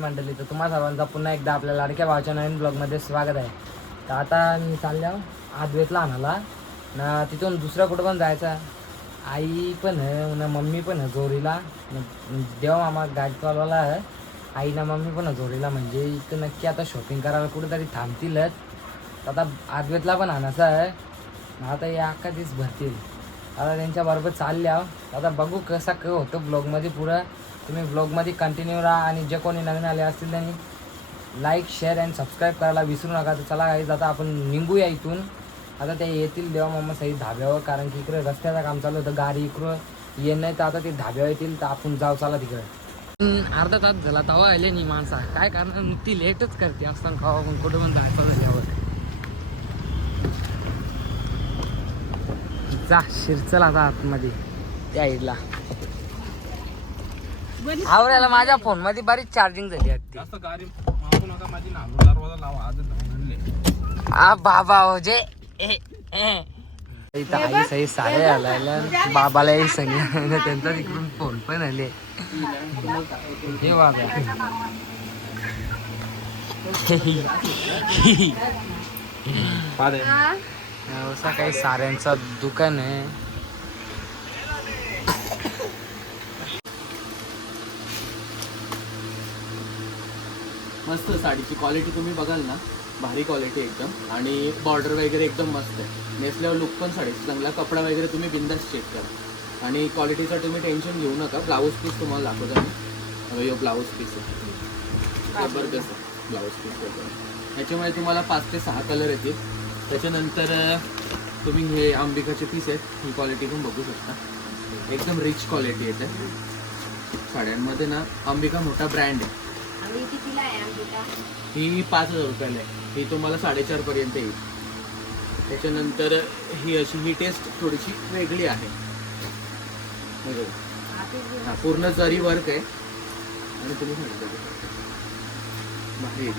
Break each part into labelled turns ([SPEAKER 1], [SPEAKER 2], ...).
[SPEAKER 1] मंडळी तर तुम्हा सर्वांचा पुन्हा एकदा आपल्या लाडक्या भावाच्या नवीन ब्लॉगमध्ये स्वागत आहे. तर आता मी चालल्या आदवेतला आणाला ना तिथून दुसरं कुठं पण जायचं आई पण आहे ना मम्मी पण आहे जोरीला देव देवा मामा गाडी चालवायला आहे. आई ना मम्मी पण आहे जोरीला म्हणजे इथं नक्की आता शॉपिंग करायला कुठेतरी थांबतीलच. तर आता आदवेतला पण आणायचं आहे. आता या अख्खा दिवस भरतील. आता त्यांच्याबरोबर चालल्या आता बघू कसा क होतं ब्लॉगमध्ये पुढं. तुम्ही ब्लॉगमध्ये कंटिन्यू राहा आणि जे कोणी नवीन आले असतील त्यांनी लाईक शेअर अँड सबस्क्राईब करायला विसरू नका. तर चला काही आता आपण निघूया इथून. आता ते येतील देवा मम्मा सही धाब्यावर कारण की इकडे रस्त्याचं काम चालू होतं. गाडी इकडं येत नाही तर आता ते धाब्यावर येतील. तर आपण जाऊ चला तिकडे. अर्धा तास झाला. तवा आले नाही माणसा. काय कारण? ती लेटच करते. असताना खावा पण कुठं पण जायचं झाल्यावर जा शिरचल आता आतमध्ये. त्या साईडला आवरायला माझ्या फोनमध्ये बरीच चार्जिंग झाली आहे ती.
[SPEAKER 2] जास्त गाडी मागू नका माझी नांगूर दरवाजा लावा आज आणले
[SPEAKER 1] आ बाबा हो जे ए, ए. इथं आई सही सारे आलायला बाबालाही सांगितलं त्यांचा तिकडून फोन पण आले. हे बाबा असं काही साऱ्यांचं दुकान आहे.
[SPEAKER 3] मस्त साडीची. क्वालिटी तुम्ही बघाल ना भारी क्वालिटी एकदम. आणि बॉर्डर वगैरे एकदम मस्त आहे. नेसल्यावर लुक पण साडीचा. चांगला कपडा वगैरे तुम्ही बिंदास चेक करा. आणि क्वालिटीचा तुम्ही टेन्शन घेऊ नका. ब्लाऊज पीस तुम्हाला दाखवतो मी. यो ब्लाऊज पीस आहे. जबरदस्त ब्लाऊज पीस वगैरे ह्याच्यामध्ये तुम्हाला पाच ते सहा कलर येतील. त्याच्यानंतर तुम्ही हे अंबिकाचे पीस आहेत. ही क्वालिटी पण बघू शकता. एकदम रिच क्वालिटी येते. साड्यांमध्ये ना अंबिका मोठा ब्रँड आहे.
[SPEAKER 4] आणि कितीला आहे अंबिका
[SPEAKER 3] ही पाच हजार रुपयाला आहे. ही तुम्हाला साडेचार पर्यंत येईल. त्याच्यानंतर ही अशी ही टेस्ट थोडीशी वेगळी आहे. हे. हा पूर्ण जरी वर्क आहे. आणि तुम्ही सांगितलं. भारी.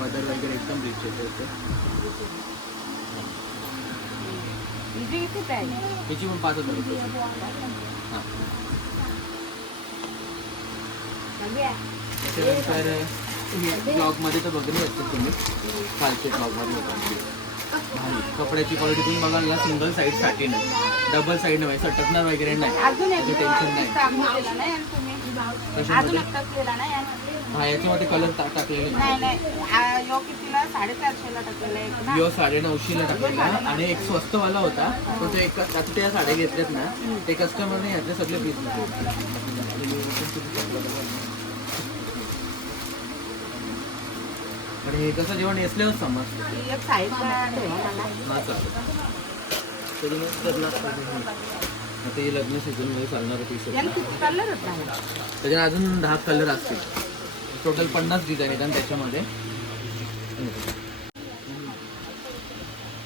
[SPEAKER 3] पदर वगैरे एकदम रिच येते
[SPEAKER 4] हिची
[SPEAKER 3] पण पाच हजार रुपये. हां. त्याच्यानंतर ही ब्लॉगमध्ये तर बघली असतात तुम्ही. खालचे ब्लॉगमध्ये भारी. कपड्याची क्वालिटी तुम्ही बघाल ना सिंगल साईडसाठी नाही डबल साईड नाही सटकणार वगैरे नाही. टेन्शन नाही. कलर टाकलेले
[SPEAKER 4] यो
[SPEAKER 3] साडे नऊशेला टाकलेला आणि एक स्वस्तवाला होता. तो ते एक त्या साड्या घेतल्यात ना. ते कस्टमरने यातले सगळे पीस पण हे कसं जेव्हा नेसल्यावर समजतं
[SPEAKER 4] एक साईडला ठेवा मला.
[SPEAKER 3] हा चालेल. तरी मग करणार आता हे लग्न सीझनमध्ये चालणार पीस
[SPEAKER 4] याला किती कलर होता?
[SPEAKER 3] त्याच्यात अजून दहा कलर असतील. टोटल पन्नास डिझाईन आहेत आणि त्याच्यामध्ये.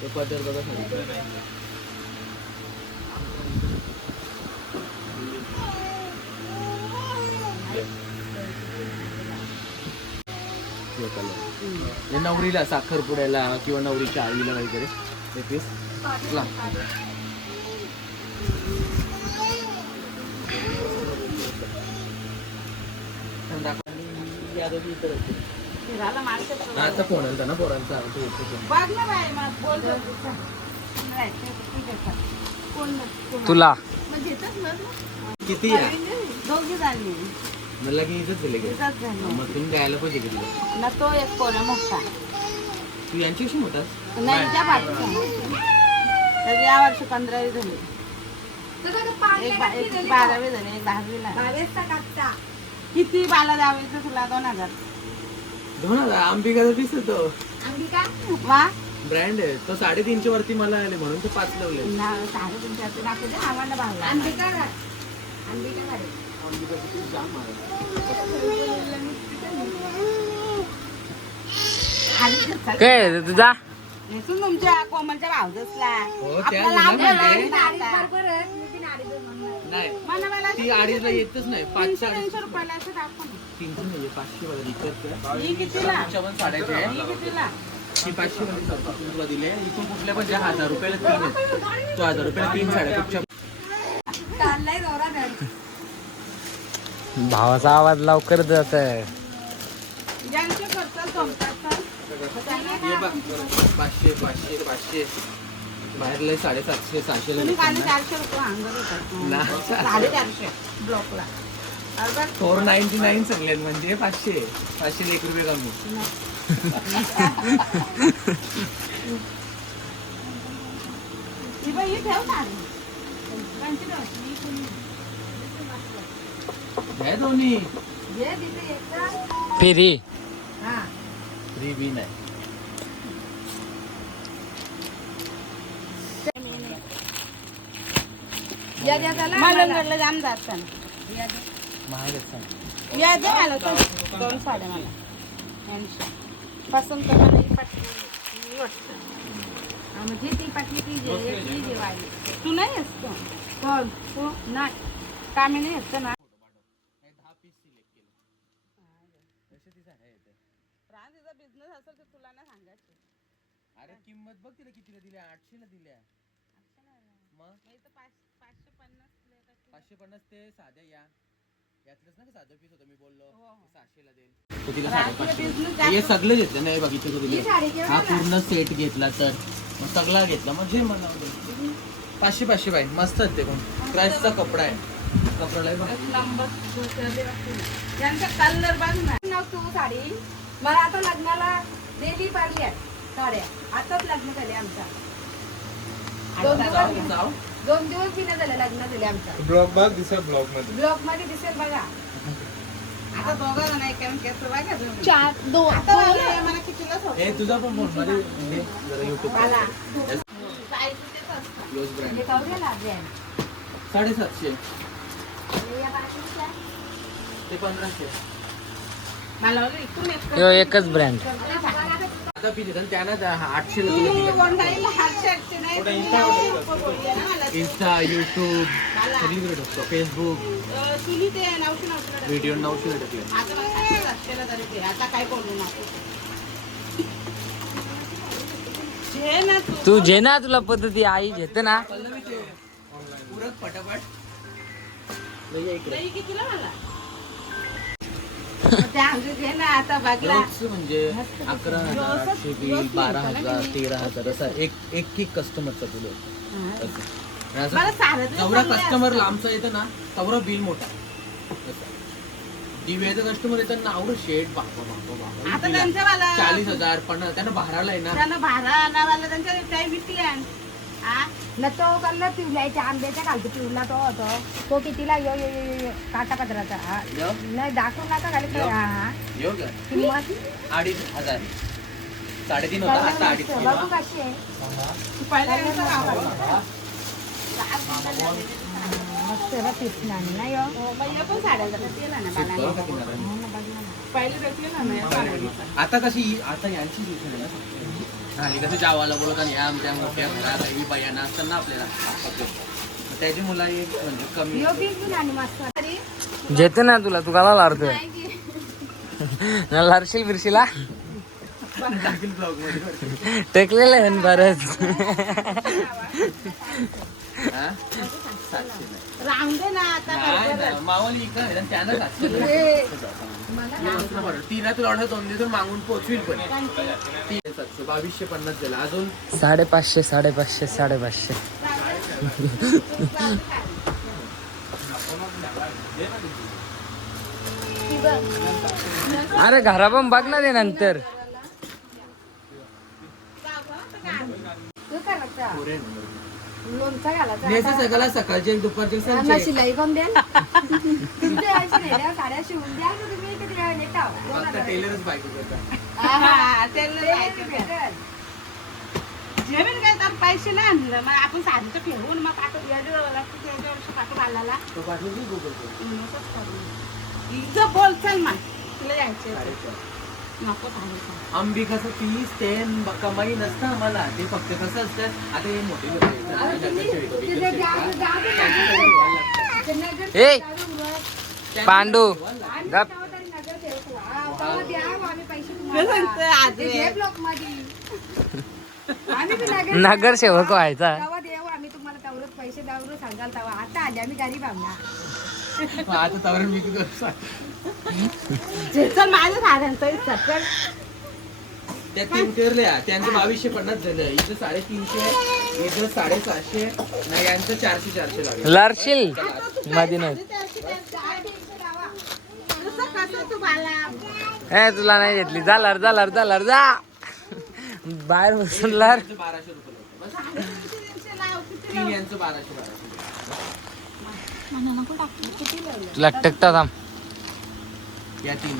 [SPEAKER 3] तो पदर बघा खाली. हे color. हे नवरीला साखरपुड्याला किंवा नवरीच्या आईला वगैरे. हे पीस ला
[SPEAKER 4] फिरायला मार्केट
[SPEAKER 3] आता फोन आलता ना पोरांचा?
[SPEAKER 1] तुला?
[SPEAKER 3] किती आहे?
[SPEAKER 4] दोघी झाली.
[SPEAKER 3] मला की इथंच दिले की.
[SPEAKER 4] झाली.
[SPEAKER 3] मग तुम्ही द्यायला पाहिजे की तुला?
[SPEAKER 4] ना तो एक कोण आहे. मोठा
[SPEAKER 3] तू यांची कशी मोठास
[SPEAKER 4] नाही त्या बाजूचा त्याची या वर्षी पंधरावी झाली. एक बा- एक बारावी झाली एक दहावीला किती बाला दहावीचं तुला? दोन हजार.
[SPEAKER 3] दोन हजार? अंबिकाचा पीस येतो
[SPEAKER 4] वा.
[SPEAKER 3] ब्रँड आहे. तो साडेतीनशे वरती मला आले म्हणून ते पाच लावले.
[SPEAKER 4] ना साडे तुमच्या नाकू दे आम्हाला भावला
[SPEAKER 1] काय तुझा
[SPEAKER 4] नेसून तुमच्या कोमलच्या भावजसला.
[SPEAKER 3] हो, त्या
[SPEAKER 4] आपल्याला
[SPEAKER 3] मुलामध्ये-
[SPEAKER 4] आपल्याला
[SPEAKER 3] नाही
[SPEAKER 4] मला मला
[SPEAKER 3] ती अडीचला येतच नाही पाचशे
[SPEAKER 4] तीनशे
[SPEAKER 3] अडीच
[SPEAKER 4] तीनशे रुपयाला असं दाखव ना.
[SPEAKER 3] तीनशे म्हणजे पाचशे वाला विकत
[SPEAKER 4] ही कितीला?
[SPEAKER 3] तुमच्या पण साड्याचे आहे
[SPEAKER 4] ही कितीला?
[SPEAKER 3] ती पाचशे तुला दिले इथून कुठल्या पण ज्या हजार रुपयाला तीन आहेत तो हजार रुपयाला तीन साड्या तुमच्या
[SPEAKER 1] भावाचा आवाज लवकर जात आहे
[SPEAKER 3] हे पाचशे पाचशे पाचशे. बाहेर लय साडेसातशे सहाशे
[SPEAKER 4] ब्लॉकला.
[SPEAKER 3] फोर नाईन्टी नाईन सांगलेत म्हणजे पाचशे. पाचशे एक रुपये कमी.
[SPEAKER 4] ही ही. ही घे एकदा.
[SPEAKER 1] फेरी.
[SPEAKER 4] हा.
[SPEAKER 3] फ्री बी नाही सांग.
[SPEAKER 4] या मला दोन साड्या मला. यांच्या. पसंत मला ही ही वाटतं. हा, म्हणजे ती पाटली ती जे ती जेवायली तू नाही असतो कोण तू नाही. कामी नाही असतं ना
[SPEAKER 3] दहा पीस सिलेक्ट केले कसे तिचा आहे ते
[SPEAKER 4] प्रांतीचा बिझनेस असेल तर तुला सांगायचं.
[SPEAKER 3] अरे किंमत बघ तिला कितीला दिल्या आठशेला दिल्या मग?
[SPEAKER 4] नाही तर पाच पाचशे पन्नास लेखाची.
[SPEAKER 3] पाचशे पन्नास ते साध्या या. यातलंच ना का साधं पीस होतं मी बोललो?
[SPEAKER 4] हो, हो.
[SPEAKER 3] देईल. हे
[SPEAKER 4] जास्त
[SPEAKER 3] सगळे घेतले नाही बघितलं
[SPEAKER 4] ही
[SPEAKER 3] हा
[SPEAKER 4] आहे?
[SPEAKER 3] पूर्ण सेट घेतला तर. मग सगळा घेतला. मग जे मला पाचशे पाचशे बाई. मस्त आहेत ते पण. क्राईसचा कपडा आहे. कपडा लय बघ.
[SPEAKER 4] कलर बघ ना.
[SPEAKER 5] नाव तू साडी. मला आता लग्नाला देवी पाडली आहे साड्या. आताच लग्न झाले आमच्या. दोन दिवस दोन दिवस बी नाही झाले लग्न झाले आमच्या.
[SPEAKER 2] ब्लॉग बघ दिसेल
[SPEAKER 5] ब्लॉगमध्ये. ब्लॉगमध्ये दिसेल बघा.
[SPEAKER 4] आता दोघं जण आहे कारण केस बघा तुम्ही.
[SPEAKER 5] चार दोन.
[SPEAKER 4] आता मला मला कितीलाच होतं.
[SPEAKER 3] हे तुझा पण फोनमध्ये घे जरा युट्यूब
[SPEAKER 5] मला.
[SPEAKER 4] साईजचं तेच असतं.
[SPEAKER 3] योज ब्रँड
[SPEAKER 5] म्हणजे कवरे लागले
[SPEAKER 3] साडेसातशे.
[SPEAKER 5] या बाकीच्या
[SPEAKER 3] ते पंधराशे.
[SPEAKER 1] यो एकच ब्रँड
[SPEAKER 4] तू
[SPEAKER 3] इन्स्टा युट्यूब सगळीकडे टाकतो फेसबुक
[SPEAKER 4] ते.
[SPEAKER 3] व्हिडिओ नऊशे टाकले
[SPEAKER 4] आता ते. आता काय बोलू नको जे ना तू.
[SPEAKER 1] तू जे ना तुला पद्धती आई घेते ना.
[SPEAKER 3] पूरक पटापट.
[SPEAKER 4] कितीला मला? आता बघला.
[SPEAKER 3] रोजचं म्हणजे अकरा हजार आठशे बिल बारा हजार तेरा हजार असं एक एक एक कस्टमरचा बिल होतं. असं. आणि
[SPEAKER 4] मला
[SPEAKER 3] असं
[SPEAKER 4] सारं
[SPEAKER 3] जेवढा कस्टमर लांबचा येतं ना तेवढा बिल मोठा असं. दिव्याचं कस्टमर येतं ना आवडं शेट बाबा बाबा बाबा
[SPEAKER 4] आता त्यांच्या
[SPEAKER 3] चाळीस हजार पन्नास त्यांना भाराला ना.
[SPEAKER 4] त्यांना भारा आणावाला त्यांच्या काही विकल्या हा
[SPEAKER 5] न तो कल्ला पिवल्याच्या आंब्याच्या खालती पिवला तो होतो तो कितीला? यो यो यो यो, यो काटा पत्राचा हा.
[SPEAKER 3] यो,
[SPEAKER 5] नाही दाखवू नका खाली.
[SPEAKER 3] यो.
[SPEAKER 5] हा. हा
[SPEAKER 3] यो का?
[SPEAKER 5] किंमत
[SPEAKER 3] अडीच हजार. साडेतीन होता. आता अडीच
[SPEAKER 5] बघू
[SPEAKER 3] किंवा
[SPEAKER 5] कशी आहे. मस्त आहे नाही ना यो?
[SPEAKER 3] का किनारा? आता कशी आता यांची दिवशी आहे ना? झाली कसं जावाला बोलत आणि या आमच्या मोठ्या घरात आई बायांना असतात ना आपल्याला मग त्याची मुला एक म्हणजे कमी
[SPEAKER 1] जेते ना तुला तू काला लाडतोय. ना लारशील बिरशीला टेकलेलं आहे बरंच.
[SPEAKER 3] हा?
[SPEAKER 4] दे ना आता बरोबर.
[SPEAKER 3] मावली इकडे आहे ना, त्यांना बरं. तिला तुला ऑर्डर दोन दिवसात मागून पोहोचवील पण. ती सातशे बावीसशे पन्नास झाला अजून
[SPEAKER 1] साडेपाचशे साडेपाचशे साडेपाचशे. अरे घरा पण बघ ना ते नंतर.
[SPEAKER 5] तू करायचा
[SPEAKER 3] पुरे
[SPEAKER 5] लोणचा घालायचा
[SPEAKER 3] नेसा सगळ्याला सकाळचे दुपारचे
[SPEAKER 5] मला. शिलाई पण द्या तुमच्या यायची नाही द्या, साड्या शिवून द्या तर तुम्ही किती वेळ नेता दोन
[SPEAKER 3] फक्त
[SPEAKER 5] हजार.
[SPEAKER 3] टेलरच बायको करतात.
[SPEAKER 4] हा, त्यांना
[SPEAKER 5] ते
[SPEAKER 4] माहिती नाही.
[SPEAKER 5] भेटेल.
[SPEAKER 4] जेवण काय तर पैसे नाही आणलं मग आपण साडीचं ठेवून मग पाठवून याच्या वर्ष पाठवून आला
[SPEAKER 3] तो पाठवून दे Google पे.
[SPEAKER 4] तिचं बोल चल मग तुला यायचे. नको
[SPEAKER 3] आंबी कसं तीस ते कमाई नसतं आम्हाला ते फक्त कसं असतं आता हे मोठे लोक आहेत
[SPEAKER 1] ए! पांडू.
[SPEAKER 3] लागतं.
[SPEAKER 1] गप.
[SPEAKER 5] नगर. हा,
[SPEAKER 4] मी सांगते. आज
[SPEAKER 5] नगर
[SPEAKER 1] नगरसेवक व्हायचा
[SPEAKER 5] तेव्हा देऊ आम्ही तुम्हाला तेवढंच पैसे देऊ सांगाल तेव्हा आता आले आम्ही गरीब आम्हाला
[SPEAKER 3] मग आता करू सांग.
[SPEAKER 4] चल विचार कर
[SPEAKER 3] त्या तीन उतरल्या त्यांचं बावीसशे पन्नास झालं. इथं साडेतीनशे इथं साडेसहाशे नाही यांचं चारशे चारशे लागेल.
[SPEAKER 1] लरशील? मध्ये नाही.
[SPEAKER 4] कसं कसं तुम्हाला?
[SPEAKER 1] ए तुला नाही घेतली. जा लर जा लर जा बाहेर बसून लर.
[SPEAKER 3] यांचं बाराशे रुपये लागले. बस. तीन यांचं बाराशे बाराशे.
[SPEAKER 1] तुला टकता थांब
[SPEAKER 3] या तीन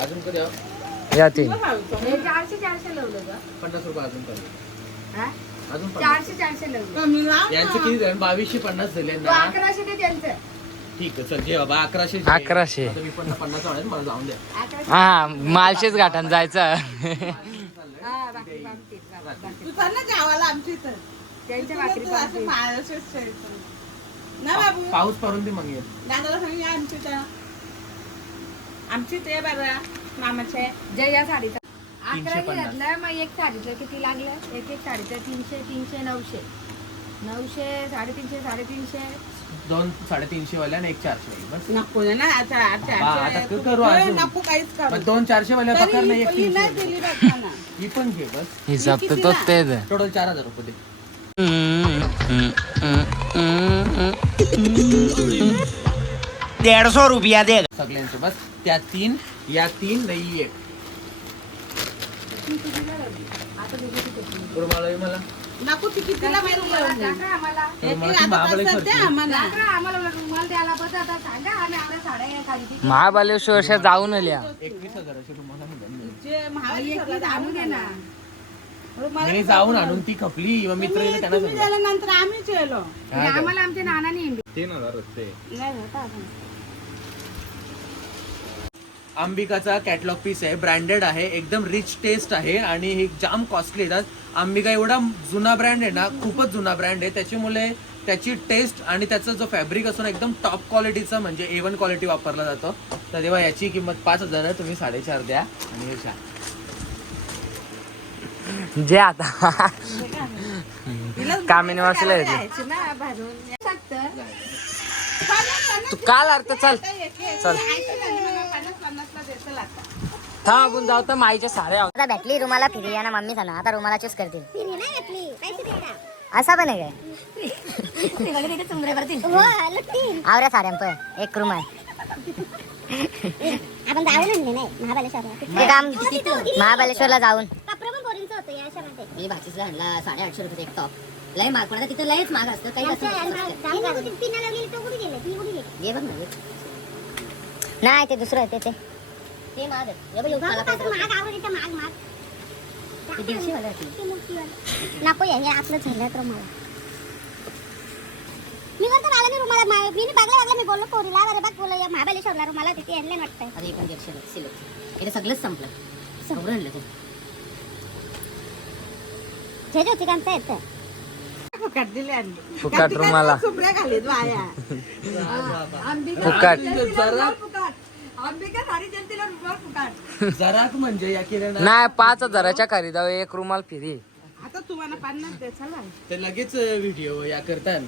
[SPEAKER 3] अजून कधी आहो?
[SPEAKER 1] या तीन
[SPEAKER 5] हे चारशे चारशे लावलं
[SPEAKER 3] पन्नास रुपये अजून कमी
[SPEAKER 5] हा?
[SPEAKER 3] अजून पन्नास.
[SPEAKER 5] चारशे चारशे लावलं
[SPEAKER 4] कमी लाव
[SPEAKER 3] यांचं किती झालं बावीसशे पन्नास झाले
[SPEAKER 5] तो
[SPEAKER 3] ना
[SPEAKER 5] अकराशे ते त्यांचं
[SPEAKER 3] ठीक आहे चल जे बाबा अकराशे जे.
[SPEAKER 1] अकराशे.
[SPEAKER 3] आता मी पण पन्नास वाढेल मला जाऊन द्या
[SPEAKER 5] अकराशे
[SPEAKER 1] हा मालशेच घाटान जायचं
[SPEAKER 5] हा भाकरी बांधतील, बाबा, बांधतील.
[SPEAKER 4] तू चल ना जेवायला आमची इथं
[SPEAKER 5] त्यांच्या
[SPEAKER 4] तुला
[SPEAKER 5] भाकरी
[SPEAKER 4] तू असं
[SPEAKER 5] बांधतील.
[SPEAKER 4] पायाशीच ठेवायचं. ना बाबू
[SPEAKER 3] पाऊस पडून दे मग ये.
[SPEAKER 4] दादाला सांग या आमची इथं आमची ते बरं मामाचे
[SPEAKER 5] जे या साडीचा.
[SPEAKER 3] पन्नास.
[SPEAKER 5] घातलं मग एक साडीचं किती लागलं? एक एक साडीचं तीनशे तीनशे नऊशे. नऊशे साडेतीनशे साडेतीनशे.
[SPEAKER 3] दोन साडेतीनशे वाले आणि एक चारशे वाले बस.
[SPEAKER 4] नको ना आता
[SPEAKER 3] करू. अजून.
[SPEAKER 4] नको काहीच करू.
[SPEAKER 3] दोन चारशे वाले
[SPEAKER 4] तरी
[SPEAKER 3] पकड
[SPEAKER 4] ही
[SPEAKER 3] एक
[SPEAKER 4] नाही
[SPEAKER 3] तीनशे
[SPEAKER 4] दिली बघताना.
[SPEAKER 3] ही पण घे बस.
[SPEAKER 1] हिसाब तर तोच तेच आहे.
[SPEAKER 3] टोटल चार हजार रुपये दे.
[SPEAKER 6] डेढ़ सौ रुपया देगा
[SPEAKER 3] सगळ्यांचे बस. त्या तीन या तीन नाही एक. रुमाला मला.
[SPEAKER 4] नको
[SPEAKER 3] रुमाला
[SPEAKER 5] साडीची
[SPEAKER 1] महाबळेश्वर जाऊन आल्या.
[SPEAKER 3] एकवीस हजाराचे रुमाला जाऊन आणून ती खपली. मग मित्र त्यांना
[SPEAKER 4] आम्हीच येलो
[SPEAKER 5] आम्हाला आमच्या नानाने हिंडी
[SPEAKER 2] तीन हजार
[SPEAKER 4] नाही होता.
[SPEAKER 3] अंबिकाचा कॅटलॉग पीस आहे ब्रँडेड आहे एकदम रिच टेस्ट आहे आणि हे जाम कॉस्टली येतात अंबिका एवढा जुना ब्रँड आहे ना खूपच जुना ब्रँड आहे. त्याच्यामुळे त्याची टेस्ट आणि त्याचा जो फॅब्रिक असतो ना एकदम टॉप क्वालिटीचा म्हणजे ए वन क्वालिटी वापरला जातो. तर तेव्हा याची किंमत पाच हजार आहे तुम्ही साडेचार द्या आणि हे चार
[SPEAKER 1] जे आता. कामिनी वाचलं तू काल अर्थ चल. चल
[SPEAKER 4] ऐकलं नाही मला, पन्नास पन्नासला देतील आता.
[SPEAKER 1] थांब आपण जाऊ तर माईच्या.
[SPEAKER 7] आता भेटली रुमाला फिरी ना मम्मी सांगा आता रुमाला चूज करतील. असा पण आहे काय? आवऱ्या साड्या पण. एक रुमाल
[SPEAKER 8] आपण जाऊन आणले नाही. महाबळेश्वरला
[SPEAKER 7] ते काम महाबळेश्वरला जाऊन.
[SPEAKER 8] कपडे पण बोरींचं होतं या याच्यामध्ये.
[SPEAKER 7] मी आणला साडेआठशे रुपये एक टॉप लय महाग पण आता तिथं लयच महाग असतं काही
[SPEAKER 8] आमच्या यांना- यांनी कुठे पिण्याला गेली तो कुठे गेले? ती कुठे गेली?
[SPEAKER 7] ये बघ ना. ये. नाही ते दुसरं आहे ते ते. ते महाग आहे.
[SPEAKER 8] महाग आवडीचं महाग महाग
[SPEAKER 7] दीडशे वाला
[SPEAKER 8] हे आपलं झालं तर मला. मी मी रुमाला मा- मी मी बोललो पोरीला अरे या महाबळेश्वरला रुमाला तिथे आणले वाटतंय.
[SPEAKER 7] आता पण दीडशे सिलेक्ट. इथे सगळंच संपलं. सगळं आणलं ते.
[SPEAKER 8] जे ज्योतिकांचं येतं.
[SPEAKER 4] फुकट दिले आणले.
[SPEAKER 1] फुकट रुमाला.
[SPEAKER 4] सुपऱ्या घालीत बाया.
[SPEAKER 1] फुकट.
[SPEAKER 5] अंबिका रुमाल फुकाट
[SPEAKER 3] म्हणजे या किराणा
[SPEAKER 1] नाही पाच हजाराच्या खरेदा एक रुमाल फिरी.
[SPEAKER 4] आता तुम्हाला पन्नास दे चला.
[SPEAKER 3] ते लगेच व्हिडिओ या करतात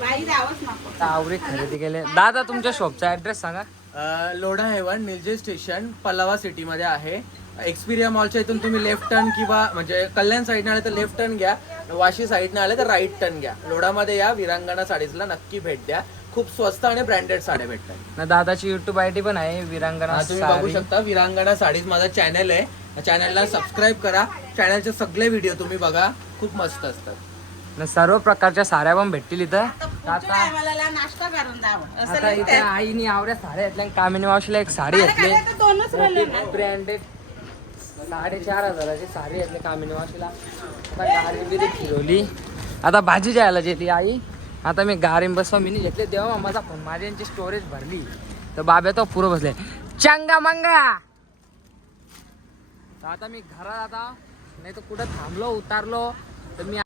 [SPEAKER 4] बाई द्यावंच नको.
[SPEAKER 1] आवरी खरेदी केले. दादा तुमच्या शॉपचा ऍड्रेस सांगा.
[SPEAKER 3] Uh, Lodha haven Nilje station Palava सिटीमध्ये आहे. एक्सपिरिया मॉलच्या इथून तुम्ही लेफ्ट टर्न किंवा म्हणजे कल्याण साईडने आले तर लेफ्ट टर्न घ्या. वाशी साईडने आले तर राईट टर्न घ्या. लोढामध्ये या विरांगणा साडीजला नक्की भेट द्या. खूप स्वस्त आणि ब्रँडेड साड्या भेटतात.
[SPEAKER 1] ना दादाची युट्यूब आय डी पण आहे विरांगणा
[SPEAKER 3] हा, तुम्ही बघू
[SPEAKER 1] साडी.
[SPEAKER 3] शकता विरांगणा साडीज माझा चॅनल आहे. चॅनलला सबस्क्राईब करा. चॅनलचे सगळे व्हिडिओ तुम्ही बघा. खूप मस्त असतात.
[SPEAKER 1] ना सर्व प्रकारच्या साड्या पण भेटतील इथं. आता
[SPEAKER 4] टायमाला नाश्ता करून द्यावं असं
[SPEAKER 1] आता
[SPEAKER 4] नाही
[SPEAKER 1] इथे आईने आवड्या साड्या घेतल्या आणि कामिनी मावशीला एक साडी घेतली.
[SPEAKER 4] काय तर दोनच राहिले ना.
[SPEAKER 1] ब्रँडेड साडेचार हजाराची साडी घेतली कामिनी मावशीला. आता गाडी बिरी फिरवली. आता भाजी जायला जेली आई. आता मी गाडी बसवा मी घेतले तेव्हा माझा फोन माझ्यांची स्टोरेज भरली. तर बाब्या तो पुरं बसले. चंगा मंगा! आता मी घरात आता नाही तर कुठं थांबलो उतारलो तर मी